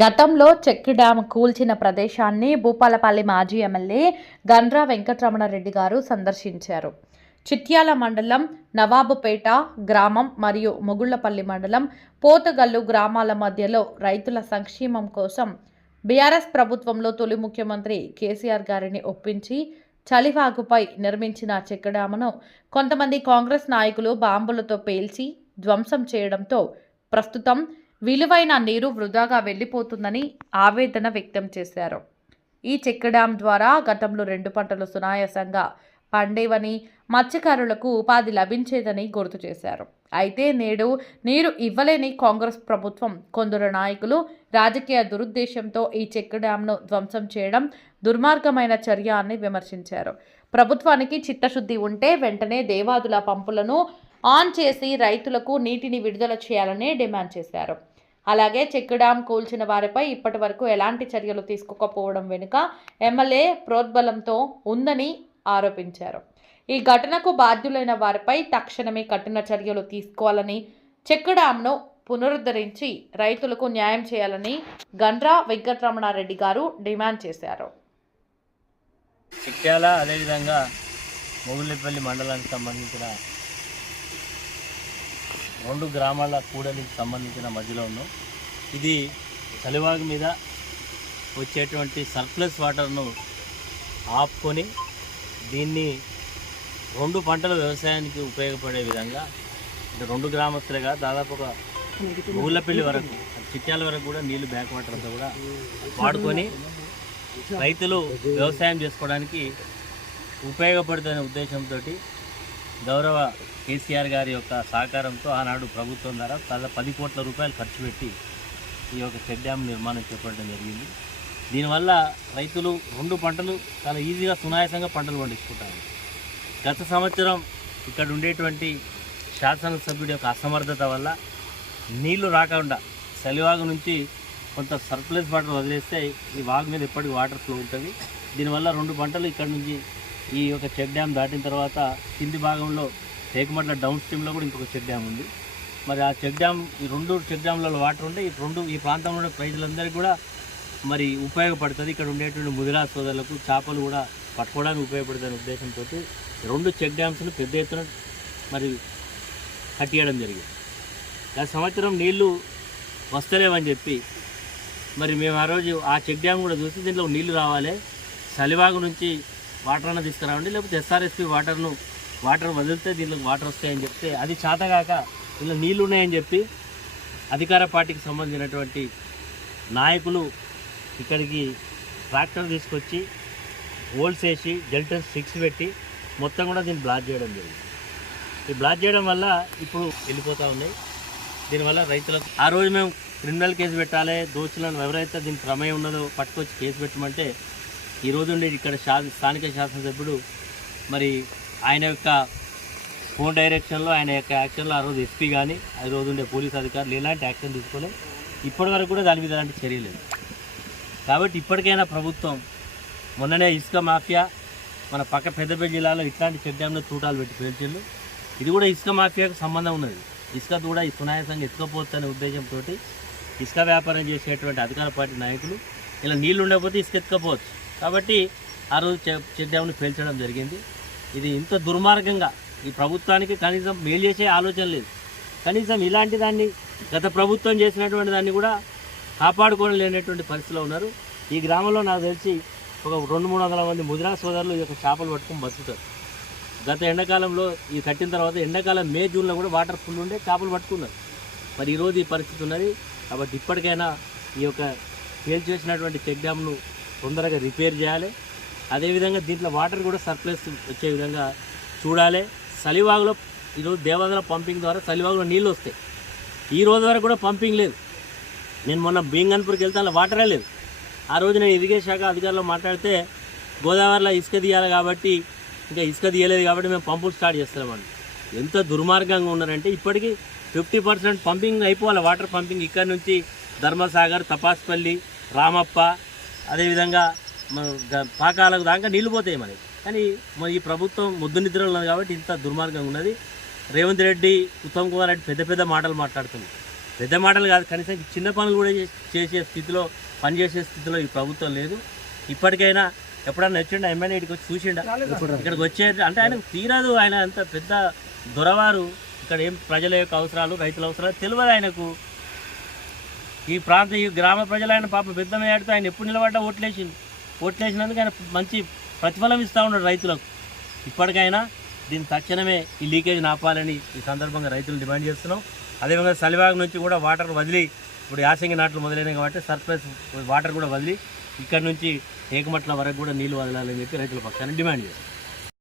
గతంలో check dam కూల్చిన ప్రదేశాన్ని భూపాలపల్లి మాజీ ఎమ్మెల్యే గండ్ర వెంకటరమణారెడ్డి గారు సందర్శించారు. చిట్యాల మండలం నవాబుపేట గ్రామం మరియు మొగుళ్లపల్లి మండలం పోతగల్లు గ్రామాల మధ్యలో రైతుల సంక్షేమం కోసం బీఆర్ఎస్ ప్రభుత్వంలో తొలి ముఖ్యమంత్రి కేసీఆర్ గారిని ఒప్పించి చలివాగుపై నిర్మించిన చెక్ డ్యామును కొంతమంది కాంగ్రెస్ నాయకులు బాంబులతో పేల్చి ధ్వంసం చేయడంతో ప్రస్తుతం విలువైన నీరు వృధాగా వెళ్లిపోతుందని ఆవేదన వ్యక్తం చేశారు. ఈ చెక్ డ్యాం ద్వారా గతంలో 2 పంటలు సునాయాసంగా పండేవని, మత్స్యకారులకు ఉపాధి లభించేదని గుర్తు చేశారు. అయితే నేడు నీరు ఇవ్వలేని కాంగ్రెస్ ప్రభుత్వం కొందరు నాయకులు రాజకీయ దురుద్దేశంతో ఈ చెక్ డ్యాంను ధ్వంసం చేయడం దుర్మార్గమైన చర్య అని విమర్శించారు. ప్రభుత్వానికి చిత్తశుద్ధి ఉంటే వెంటనే దేవాదుల పంపులను ఆన్ చేసి రైతులకు నీటిని విడుదల చేయాలని డిమాండ్ చేశారు. అలాగే చెక్ డ్యాం కూల్చిన వారిపై ఇప్పటి వరకు ఎలాంటి చర్యలు తీసుకోకపోవడం వెనుక ఎమ్మెల్యే ప్రోద్బలంతో ఉందని ఆరోపించారు. ఈ ఘటనకు బాధ్యులైన వారిపై తక్షణమే కఠిన చర్యలు తీసుకోవాలని, చెక్ డ్యాంను పునరుద్ధరించి రైతులకు న్యాయం చేయాలని గండ్ర వెంకటరమణారెడ్డి గారు డిమాండ్ చేశారు. చిట్యాల అదేవిధంగా మొగుళ్ళపల్లి మండలానికి సంబంధించిన 2 గ్రామాల కూడలికి సంబంధించిన మధ్యలో ఉన్నాం. ఇది చలివాగు మీద వచ్చేటువంటి సర్ప్లస్ వాటర్ను ఆపుకొని దీన్ని 2 పంటల వ్యవసాయానికి ఉపయోగపడే విధంగా అంటే 2 గ్రామస్తులుగా దాదాపు ఒక మొగుళ్ళపల్లి వరకు చిట్యాల వరకు కూడా నీళ్లు బ్యాక్ వాటర్ అంతా కూడా వాడుకొని రైతులు వ్యవసాయం చేసుకోవడానికి ఉపయోగపడుతున్న ఉద్దేశంతో గౌరవ కేసీఆర్ గారి యొక్క సహకారంతో ఆనాడు ప్రభుత్వం ద్వారా 10 కోట్ల రూపాయలు ఖర్చు పెట్టి ఈ యొక్క చెక్ డ్యామ్ నిర్మాణం చేపట్టడం జరిగింది. దీనివల్ల రైతులు 2 పంటలు చాలా ఈజీగా సునాయాసంగా పంటలు పండించుకుంటారు. గత సంవత్సరం ఇక్కడ ఉండేటువంటి శాసనసభ్యుడి యొక్క అసమర్థత వల్ల నీళ్లు రాకుండా చలివాగు నుంచి కొంత సర్ప్లస్ వాటర్ వదిలేస్తే ఈ వాగు మీద ఎప్పటికీ వాటర్ ఫ్లో ఉంటుంది. దీనివల్ల 2 పంటలు ఇక్కడ నుంచి ఈ యొక్క చెక్ డ్యామ్ దాటిన తర్వాత కింది భాగంలో టేకుమట్ల డౌన్ స్ట్రీమ్లో కూడా ఇంకొక చెక్ డ్యామ్ ఉంది. మరి ఆ చెక్ డ్యామ్ ఈ 2 చెక్ డ్యామ్లలో వాటర్ ఉంటే ఈ ప్రాంతంలో ఉన్న ప్రజలందరికీ కూడా మరి ఉపయోగపడుతుంది. ఇక్కడ ఉండేటువంటి ముదిరా సోదరులకు చేపలు కూడా పట్టుకోవడానికి ఉపయోగపడుతున్న ఉద్దేశంతో 2 చెక్ డ్యామ్స్ను పెద్ద ఎత్తున మరి కట్టియడం జరిగింది. గత సంవత్సరం నీళ్లు వస్తలేవని చెప్పి మరి మేము ఆ రోజు ఆ చెక్ డ్యామ్ కూడా చూసి దీంట్లో నీళ్లు రావాలి, చలివాగు నుంచి వాటర్ అన్న తీసుకురావండి, లేకపోతే ఎస్ఆర్ఎస్పి వాటర్ వదిలితే దీంట్లో వాటర్ వస్తాయని చెప్తే అది చేతగాక ఇలా నీళ్లు ఉన్నాయని చెప్పి అధికార పార్టీకి సంబంధించినటువంటి నాయకులు ఇక్కడికి ట్రాక్టర్ తీసుకొచ్చి హోల్స్ వేసి జల్టన్ స్టిక్స్ పెట్టి మొత్తం కూడా దీన్ని బ్లాక్ చేయడం జరిగింది. ఈ బ్లాక్ చేయడం వల్ల ఇప్పుడు వెళ్ళిపోతూ ఉన్నాయి. దీనివల్ల రైతులకు ఆ రోజు మేము క్రిమినల్ కేసు పెట్టాలి, దోషులను ఎవరైతే దీనికి ప్రమేయం ఉన్నదో పట్టుకొచ్చి కేసు పెట్టమంటే ఈరోజు ఉండే ఇక్కడ స్థానిక శాసనసభ్యుడు మరి ఆయన యొక్క ఫోన్ డైరెక్షన్లో ఆయన యొక్క యాక్షన్లో ఆ రోజు ఎస్పీ కానీ ఆ రోజు ఉండే పోలీస్ అధికారులు ఎలాంటి యాక్షన్ తీసుకోలేదు. ఇప్పటి వరకు కూడా దాని మీద ఎలాంటి చర్య లేదు. కాబట్టి ఇప్పటికైనా ప్రభుత్వం మొన్ననే ఇసుక మాఫియా మన పక్క పెద్దపల్లి జిల్లాలో ఇట్లాంటి చెక్ డ్యాంలో తూటాలు పెట్టి పేల్చిండు. ఇది కూడా ఇసుక మాఫియాకు సంబంధం ఉన్నది. ఇసుక కూడా ఈ సునాయాసంగా ఎత్తుకపోతుందనే ఉద్దేశంతో ఇసుక వ్యాపారం చేసేటువంటి అధికార పార్టీ నాయకులు ఇలా నీళ్లు ఉండకపోతే ఇసుక ఎత్తుకపోవచ్చు కాబట్టి ఆ రోజు చెక్ డ్యాంను పేల్చడం జరిగింది. ఇది ఇంత దుర్మార్గంగా ఈ ప్రభుత్వానికి కనీసం మేలు చేసే ఆలోచన లేదు. కనీసం ఇలాంటి దాన్ని గత ప్రభుత్వం చేసినటువంటి దాన్ని కూడా కాపాడుకోలేనటువంటి పరిస్థితిలో ఉన్నారు. ఈ గ్రామంలో నాకు తెలిసి ఒక 200-300 మంది ముదిరా సోదరులు ఈ యొక్క చేపలు పట్టుకొని బతుకుతారు. గత ఎండాకాలంలో ఇది కట్టిన తర్వాత ఎండాకాలం మే జూన్లో కూడా వాటర్ ఫుల్ ఉండే చేపలు పట్టుకున్నారు. మరి ఈరోజు ఈ పరిస్థితి ఉన్నది. కాబట్టి ఇప్పటికైనా ఈ యొక్క పేల్చేసినటువంటి చెక్ డ్యామ్ను తొందరగా రిపేర్ చేయాలి. అదేవిధంగా దీంట్లో వాటర్ కూడా సర్ప్లస్ వచ్చే విధంగా చూడాలి. చలివాగులో ఈరోజు దేవాదుల పంపింగ్ ద్వారా చలివాగులో నీళ్ళు వస్తాయి. ఈ రోజు వరకు కూడా పంపింగ్ లేదు. నేను మొన్న బీంగన్పూర్కి వెళ్తే అలా వాటరే లేదు. ఆ రోజు నేను ఇరిగేషన్ శాఖ అధికారులు మాట్లాడితే గోదావరిలో ఇసుక తీయాలి కాబట్టి ఇంకా ఇసుక తీయలేదు కాబట్టి మేము పంపులు స్టార్ట్ చేస్తామండి. ఎంత దుర్మార్గంగా ఉన్నారంటే ఇప్పటికీ 50% పంపింగ్ అయిపోవాలి. వాటర్ పంపింగ్ ఇక్కడ నుంచి ధర్మసాగర్, తపాస్పల్లి, రామప్ప అదేవిధంగా పాకాలకు దాకా నీళ్ళు పోతాయి మనకి. కానీ మరి ఈ ప్రభుత్వం ముద్దు నిద్రలో ఉన్నది కాబట్టి ఇంత దుర్మార్గంగా ఉన్నది. రేవంత్ రెడ్డి, ఉత్తమ్ కుమార్ రెడ్డి పెద్ద పెద్ద మాటలు మాట్లాడుతుంది. పెద్ద మాటలు కాదు, కనీసం చిన్న పనులు కూడా చేసే స్థితిలో, పనిచేసే స్థితిలో ఈ ప్రభుత్వం లేదు. ఇప్పటికైనా ఎప్పుడన్నా వచ్చిండా ఎమ్మెల్యే ఇక్కడికి వచ్చి చూసిండా? ఇక్కడికి వచ్చే అంటే ఆయనకు తీరదు. ఆయన అంత పెద్ద దొరవారు. ఇక్కడ ఏం ప్రజల యొక్క అవసరాలు, రైతుల అవసరాలు తెలియదు ఆయనకు. ఈ ప్రాంత ఈ గ్రామ ప్రజలు ఆయన పాప పెద్ద మేడుతూ ఆయన ఎప్పుడు నిలబడ్డా ఓట్లేసినందుకు ఆయన మంచి ప్రతిఫలం ఇస్తూ ఉన్నాడు రైతులకు. ఇప్పటికైనా దీన్ని తక్షణమే ఈ లీకేజ్ ఆపాలని ఈ సందర్భంగా రైతులు డిమాండ్ చేస్తున్నాం. అదేవిధంగా సలివాగ్ నుంచి కూడా వాటర్ వదిలి, ఇప్పుడు యాసంగి నాట్లు మొదలైనవి కాబట్టి సర్ప్లస్ వాటర్ కూడా వదిలి ఇక్కడ నుంచి ఏకమట్ల వరకు కూడా నీళ్లు వదలాలని చెప్పి రైతుల పక్షాన్ని డిమాండ్ చేస్తాం.